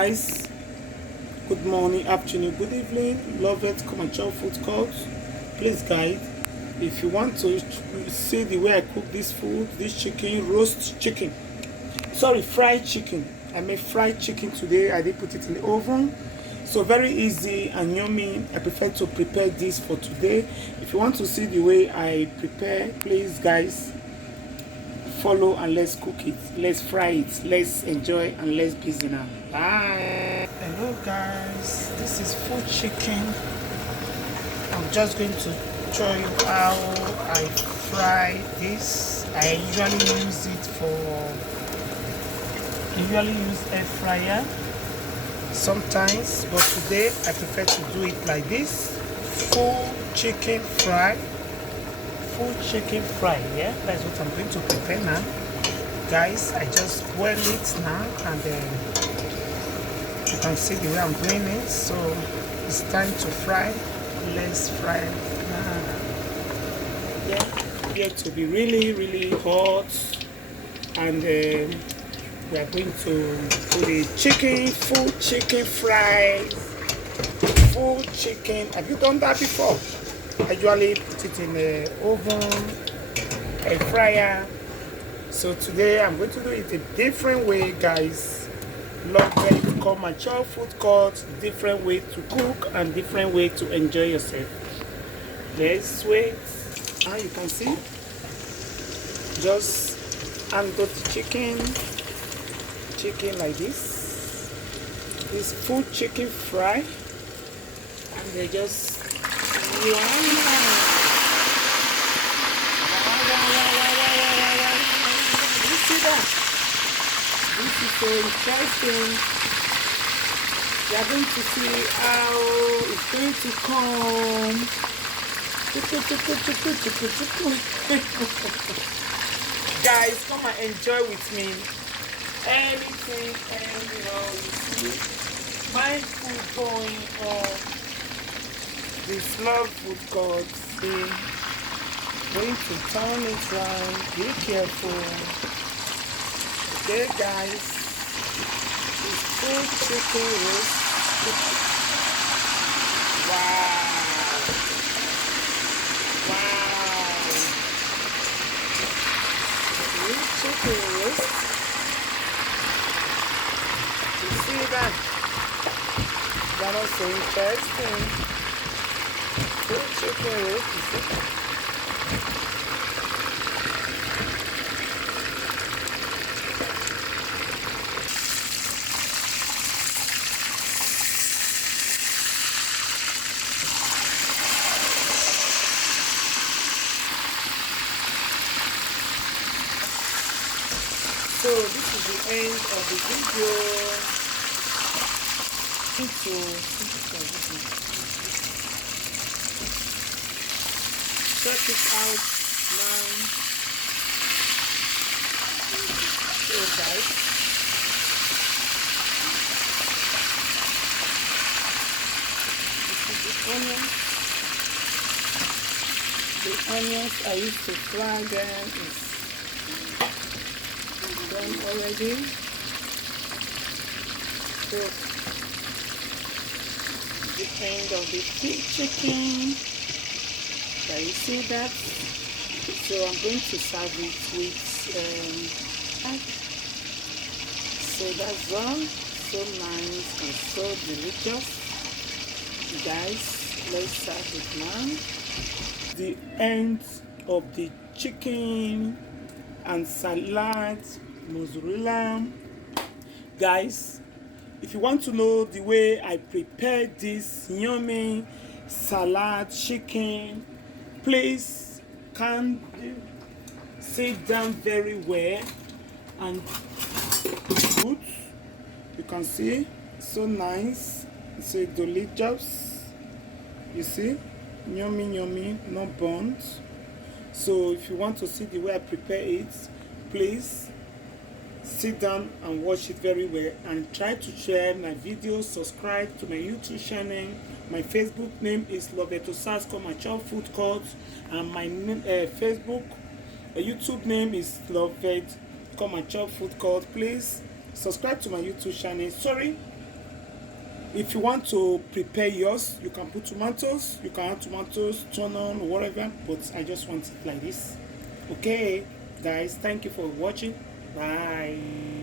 guys, good morning, afternoon, good evening. Love it, come and chop food court. Please guys, if you want to see the way I cook this food, this chicken, roast chicken, sorry, fried chicken. I made fried chicken today. I did put it in the oven, so very easy and yummy. I prefer to prepare this for today. If you want to see the way I prepare, please guys, follow and let's cook it, let's fry it, let's enjoy, and let's busy now. Bye. Hello guys, this is full chicken. I'm just going to show you how I fry this. I usually use air fryer sometimes, but today I prefer to do it like this. Full chicken fry. Yeah, that's what I'm going to prepare now, guys. I just boil it now, and you can see the way I'm doing it. So it's time to fry. Let's fry now. Yeah, it to be really hot, and we are going to put the chicken, full chicken fry, full chicken. Have you done that before? I usually put it in the oven, a fryer. So today I'm going to do it a different way, guys. Love it, come and chop food court. Different way to cook and different way to enjoy yourself. Let's wait. Now you can see, just undo the chicken like this. This full chicken fry, and they just wow. You see that? This is so interesting. You are going to see how it's going to come. Guys, come and enjoy with me. Anything, and you see my food going on. This love food court, going to turn it round. Be careful. Okay, guys. This full chicken roast. Wow. Full chicken roast. You see that? That is so interesting. Chicken roast, you see? So this is the end of the video. Check it out now. So guys, this is the onions. The onions I used to fry them is done already. So the end of the chicken. You see that? So I'm going to serve it with so that's all. So nice and so delicious, guys. Let's serve it now. The end of the chicken and salad, mozzarella. Guys, if you want to know the way I prepare this yummy salad chicken, please can sit down very well and good. You can see, so nice, so delicious. You see, yummy, no burnt. So if you want to see the way I prepare it, please sit down and watch it very well, and try to share my videos. Subscribe to my YouTube channel. My Facebook name is Loveto Sars, come and chop food court, and my Facebook YouTube name is Lovet, come and chop food court. Please subscribe to my YouTube channel. Sorry, If you want to prepare yours, you can put tomatoes, you can add tomatoes, turn on, whatever, but I just want it like this. Okay, guys, thank you for watching. Bye.